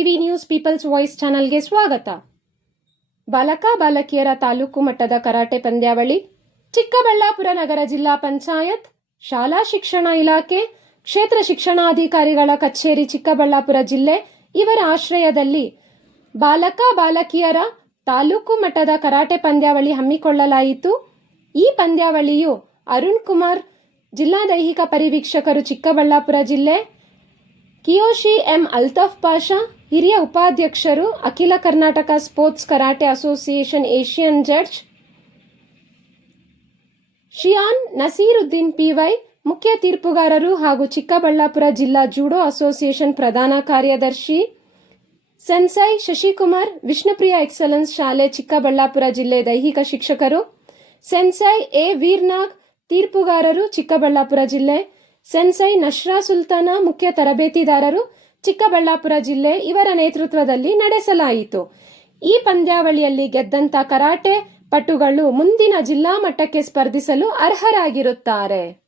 People's voice ಚಾನಲ್ಗೆ ಸ್ವಾಗತ. ಬಾಲಕ ಬಾಲಕಿಯರ ತಾಲೂಕು ಮಟ್ಟದ ಕರಾಟೆ ಪಂದ್ಯಾವಳಿ, ಚಿಕ್ಕಬಳ್ಳಾಪುರ ನಗರ ಜಿಲ್ಲಾ ಪಂಚಾಯತ್, ಶಾಲಾ ಶಿಕ್ಷಣ ಇಲಾಖೆ, ಕ್ಷೇತ್ರ ಶಿಕ್ಷಣಾಧಿಕಾರಿಗಳ ಕಚೇರಿ ಚಿಕ್ಕಬಳ್ಳಾಪುರ ಜಿಲ್ಲೆ ಇವರ ಆಶ್ರಯದಲ್ಲಿ ಬಾಲಕ ಬಾಲಕಿಯರ ತಾಲೂಕು ಮಟ್ಟದ ಕರಾಟೆ ಪಂದ್ಯಾವಳಿ ಹಮ್ಮಿಕೊಳ್ಳಲಾಯಿತು. ಈ ಪಂದ್ಯಾವಳಿಯು ಅರುಣ್ ಕುಮಾರ್, ಜಿಲ್ಲಾ ದೈಹಿಕ ಪರಿವೀಕ್ಷಕರು ಚಿಕ್ಕಬಳ್ಳಾಪುರ ಜಿಲ್ಲೆ, ಕಿಯೋಶಿ ಎಂ ಅಲ್ತಾಫ್ ಪಾಷಾ ಹಿರಿಯ ಉಪಾಧ್ಯಕ್ಷರು ಅಖಿಲ Karnataka sports karate association Asian judge shihan Naseeruddin P Y, ಮುಖ್ಯ ತೀರ್ಪುಗಾರರು ಹಾಗೂ ಚಿಕ್ಕಬಳ್ಳಾಪುರ ಜಿಲ್ಲಾ ಜೂಡೋ ಅಸೋಸಿಯೇಷನ್ ಪ್ರಧಾನ ಕಾರ್ಯದರ್ಶಿ ಸೆನ್ಸೈ ಶಶಿಕುಮಾರ್, ವಿಷ್ಣುಪ್ರಿಯ ಎಕ್ಸಲೆನ್ಸ್ ಶಾಲೆ ಚಿಕ್ಕಬಳ್ಳಾಪುರ ಜಿಲ್ಲೆ ದೈಹಿಕ ಶಿಕ್ಷಕರು ಸೆನ್ಸೈ ಎ ವೀರ್ನಾಗ್, ತೀರ್ಪುಗಾರರು ಚಿಕ್ಕಬಳ್ಳಾಪುರ ಜಿಲ್ಲೆ ಸೆನ್ಸೈ ನಶ್ರಾ ಸುಲ್ತಾನ, ಮುಖ್ಯ ತರಬೇತಿದಾರರು ಚಿಕ್ಕಬಳ್ಳಾಪುರ ಜಿಲ್ಲೆ ಇವರ ನೇತೃತ್ವದಲ್ಲಿ ನಡೆಸಲಾಯಿತು. ಈ ಪಂದ್ಯಾವಳಿಯಲ್ಲಿ ಗೆದ್ದಂತ ಕರಾಟೆ ಪಟುಗಳು ಮುಂದಿನ ಜಿಲ್ಲಾ ಮಟ್ಟಕ್ಕೆ ಸ್ಪರ್ಧಿಸಲು ಅರ್ಹರಾಗಿರುತ್ತಾರೆ.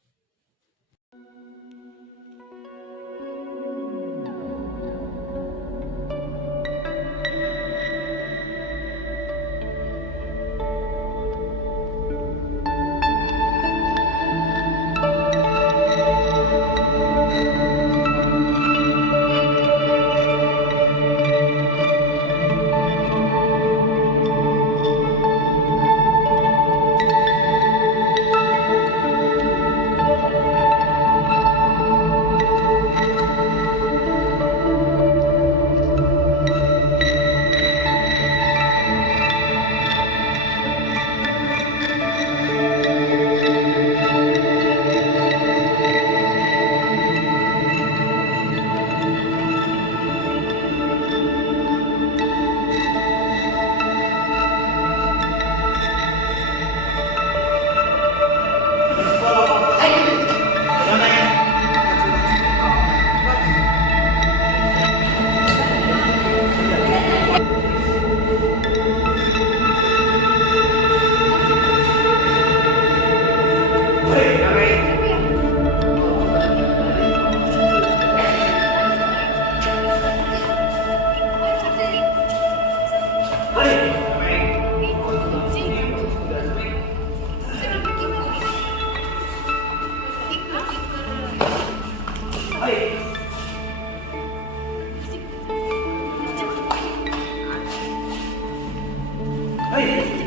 Hey!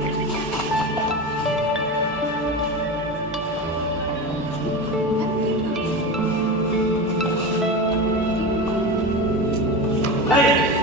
Hey!